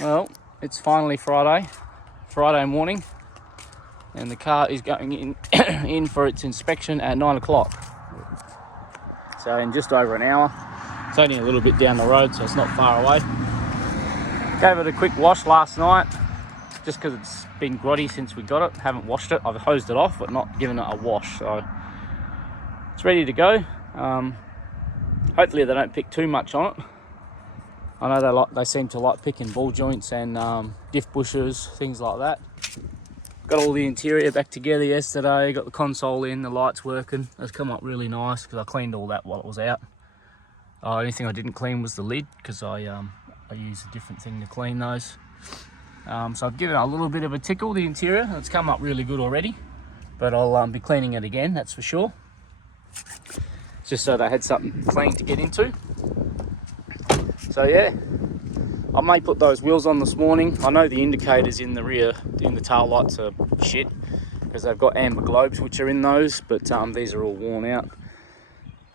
Well, it's finally Friday morning, and the car is going in for its inspection at 9 o'clock. So in just over an hour. It's only a little bit down the road, so it's not far away. Gave it a quick wash last night, just because it's been grotty since we got it. Haven't washed it. I've hosed it off, but not given it a wash. So it's ready to go. Hopefully they don't pick too much on it. I know they seem to like picking ball joints and diff bushers, things like that. Got all the interior back together yesterday. Got the console in, the lights working. It's come up really nice because I cleaned all that while it was out. Only thing I didn't clean was the lid because I use a different thing to clean those. So I've given it a little bit of a tickle, the interior. It's come up really good already, but I'll be cleaning it again, that's for sure. Just so they had something clean to get into. So yeah, I may put those wheels on this morning. I know the indicators in the rear, in the tail lights are shit because they've got amber globes which are in those, but these are all worn out.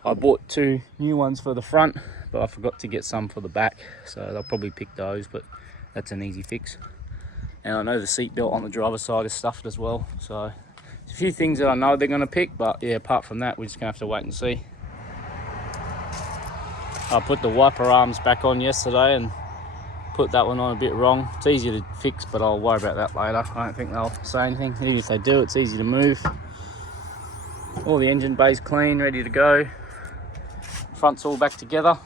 I bought 2 new ones for the front, but I forgot to get some for the back, so they'll probably pick those, but that's an easy fix. And I know the seat belt on the driver's side is stuffed as well, so there's a few things that I know they're going to pick, but yeah, apart from that, we're just going to have to wait and see. I put the wiper arms back on yesterday and put that one on a bit wrong. It's easy to fix, but I'll worry about that later. I don't think they'll say anything. Even if they do, it's easy to move. All the engine bay's clean, ready to go. Front's all back together.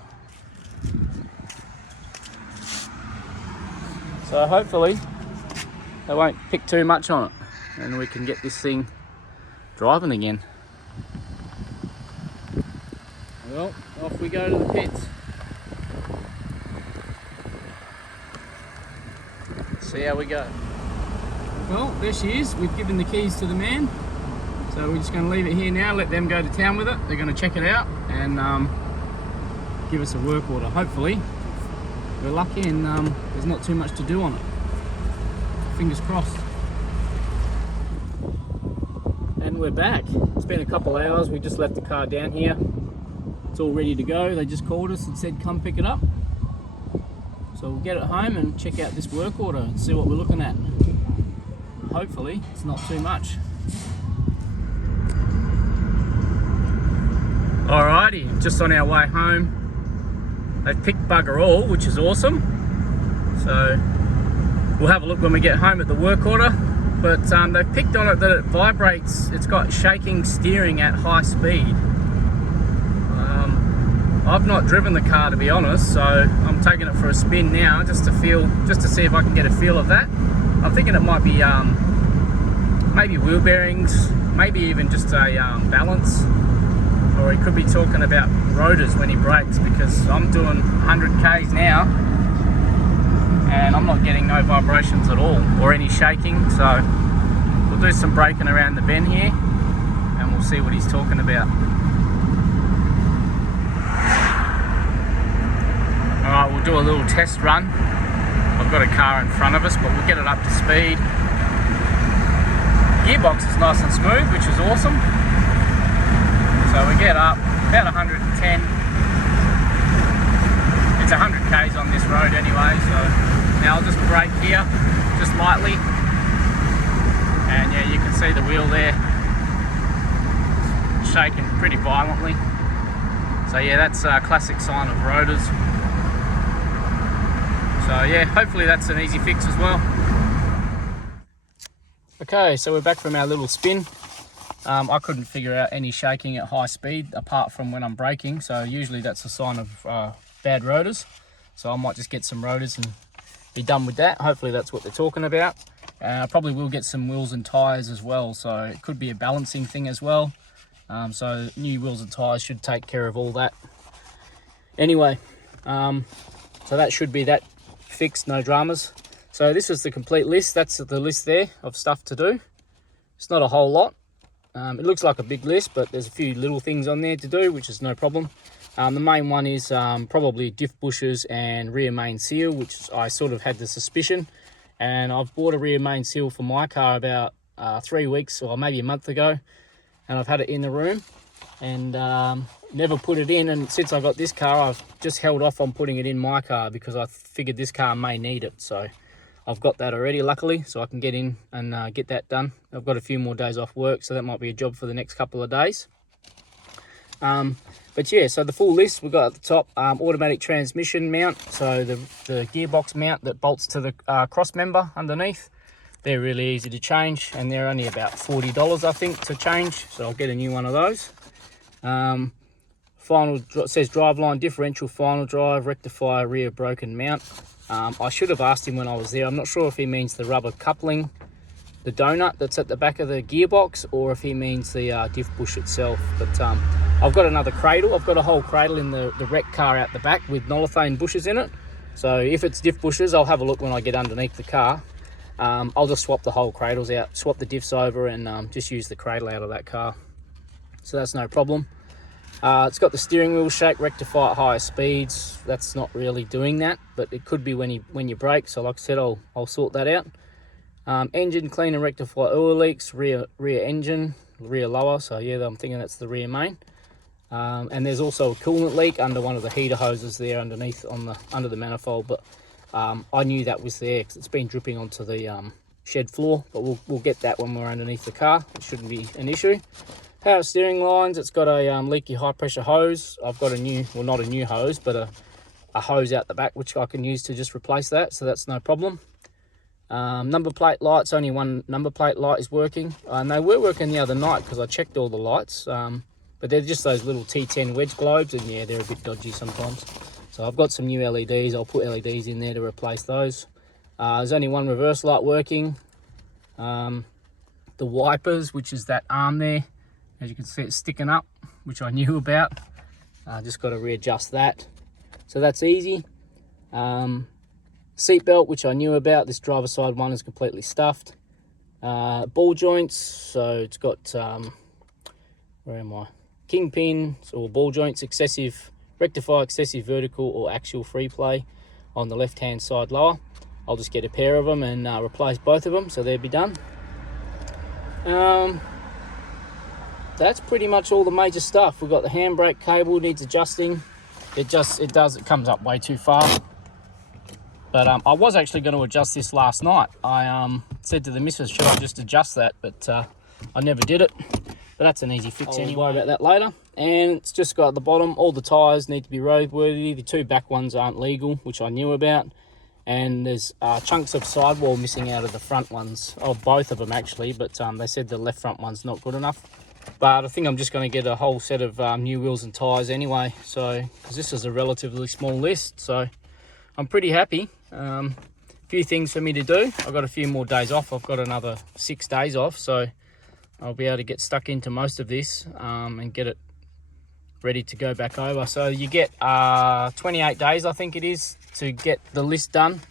So hopefully they won't pick too much on it and we can get this thing driving again. Well, off we go to the pits. See how we go. Well, there she is. We've given the keys to the man. So we're just going to leave it here now, let them go to town with it. They're going to check it out and give us a work order. Hopefully we're lucky and there's not too much to do on it. Fingers crossed. And we're back. It's been a couple hours. We just left the car down here. It's all ready to go. They just called us and said come pick it up. So we'll get it home and check out this work order and see what we're looking at. Hopefully it's not too much. Alrighty, just on our way home. They've picked bugger all, which is awesome. So we'll have a look when we get home at the work order. But they've picked on it that it vibrates. It's got shaking steering at high speed. I've not driven the car, to be honest, so I'm taking it for a spin now just to see if I can get a feel of that. I'm thinking it might be maybe wheel bearings, maybe even just a balance. Or he could be talking about rotors when he brakes, because I'm doing 100 k's now and I'm not getting no vibrations at all or any shaking. So we'll do some braking around the bend here and we'll see what he's talking about. Alright, we'll do a little test run. I've got a car in front of us, but we'll get it up to speed. Gearbox is nice and smooth, which is awesome. So we get up about 110. It's 100 k's on this road anyway, so now I'll just brake here, just lightly. And yeah, you can see the wheel there shaking pretty violently. So yeah, that's a classic sign of rotors. So yeah, hopefully that's an easy fix as well. Okay, so we're back from our little spin. I couldn't figure out any shaking at high speed apart from when I'm braking, so usually that's a sign of bad rotors. So I might just get some rotors and be done with that. Hopefully that's what they're talking about. I probably will get some wheels and tyres as well, so it could be a balancing thing as well. So new wheels and tyres should take care of all that. Anyway, so that should be that fixed, no dramas. So this is the complete list. That's the list there of stuff to do. It's not a whole lot. It looks like a big list, but there's a few little things on there to do, which is no problem. The main one is probably diff bushers and rear main seal, which I sort of had the suspicion. And I've bought a rear main seal for my car about 3 weeks or maybe a month ago, and I've had it in the room. and never put it in. And since I got this car, I've just held off on putting it in my car because I figured this car may need it. So I've got that already, luckily, so I can get in and get that done. I've got a few more days off work, so that might be a job for the next couple of days. But yeah, so the full list we've got at the top: automatic transmission mount, so the gearbox mount that bolts to the cross member underneath. They're really easy to change, and they're only about $40, I think, to change, so I'll get a new one of those. It says driveline differential, final drive, rectifier, rear broken mount. I should have asked him when I was there. I'm not sure if he means the rubber coupling, the donut that's at the back of the gearbox, or if he means the diff bush itself. But I've got another cradle. I've got a whole cradle in the wreck car out the back with nolothane bushes in it. So if it's diff bushes, I'll have a look when I get underneath the car. I'll just swap the whole cradles out, swap the diffs over, and just use the cradle out of that car. So that's no problem. It's got the steering wheel shake, rectify at higher speeds. That's not really doing that, but it could be when you brake. So like I said, I'll sort that out. Engine clean and rectify oil leaks, rear engine, rear lower. So yeah, I'm thinking that's the rear main. And there's also a coolant leak under one of the heater hoses there underneath under the manifold, but I knew that was there because it's been dripping onto the shed floor, but we'll get that when we're underneath the car. It shouldn't be an issue. Power steering lines, it's got a leaky high pressure hose. I've got a new, well, not a new hose, but a hose out the back which I can use to just replace that, so that's no problem. Number plate lights, only one number plate light is working, and they were working the other night because I checked all the lights, but they're just those little T10 wedge globes, and yeah, they're a bit dodgy sometimes. So I've got some new LEDs. I'll put LEDs in there to replace those. There's only one reverse light working. The wipers, which is that arm there, as you can see, it's sticking up, which I knew about. Just got to readjust that. So that's easy. Seat belt, which I knew about. This driver side one is completely stuffed. Ball joints, so it's got, where am I? Kingpins or ball joints, rectify excessive vertical or axial free play on the left hand side lower. I'll just get a pair of them and replace both of them, so they'll be done. That's pretty much all the major stuff. We've got the handbrake cable needs adjusting. It comes up way too far. But I was actually going to adjust this last night. I said to the missus, should I just adjust that? But I never did it. But that's an easy fix anyway. I'll worry about that later. And it's just got at the bottom, all the tyres need to be roadworthy. The two back ones aren't legal, which I knew about. And there's chunks of sidewall missing out of the front ones. Oh, both of them actually, but they said the left front one's not good enough. But I think I'm just going to get a whole set of new wheels and tyres anyway. So, because this is a relatively small list, so I'm pretty happy. Few things for me to do. I've got a few more days off. I've got another 6 days off, so I'll be able to get stuck into most of this and get it ready to go back over. So you get 28 days, I think it is, to get the list done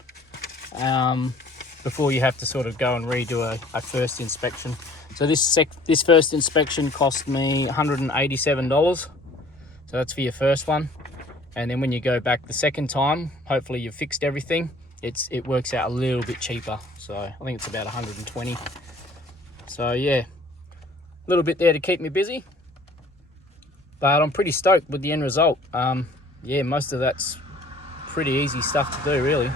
before you have to sort of go and redo a first inspection. So this first inspection cost me $187. So that's for your first one. And then when you go back the second time, hopefully you've fixed everything. It works out a little bit cheaper. So I think it's about 120. So yeah, a little bit there to keep me busy. But I'm pretty stoked with the end result. Yeah, most of that's pretty easy stuff to do, really.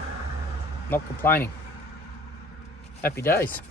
Not complaining. Happy days.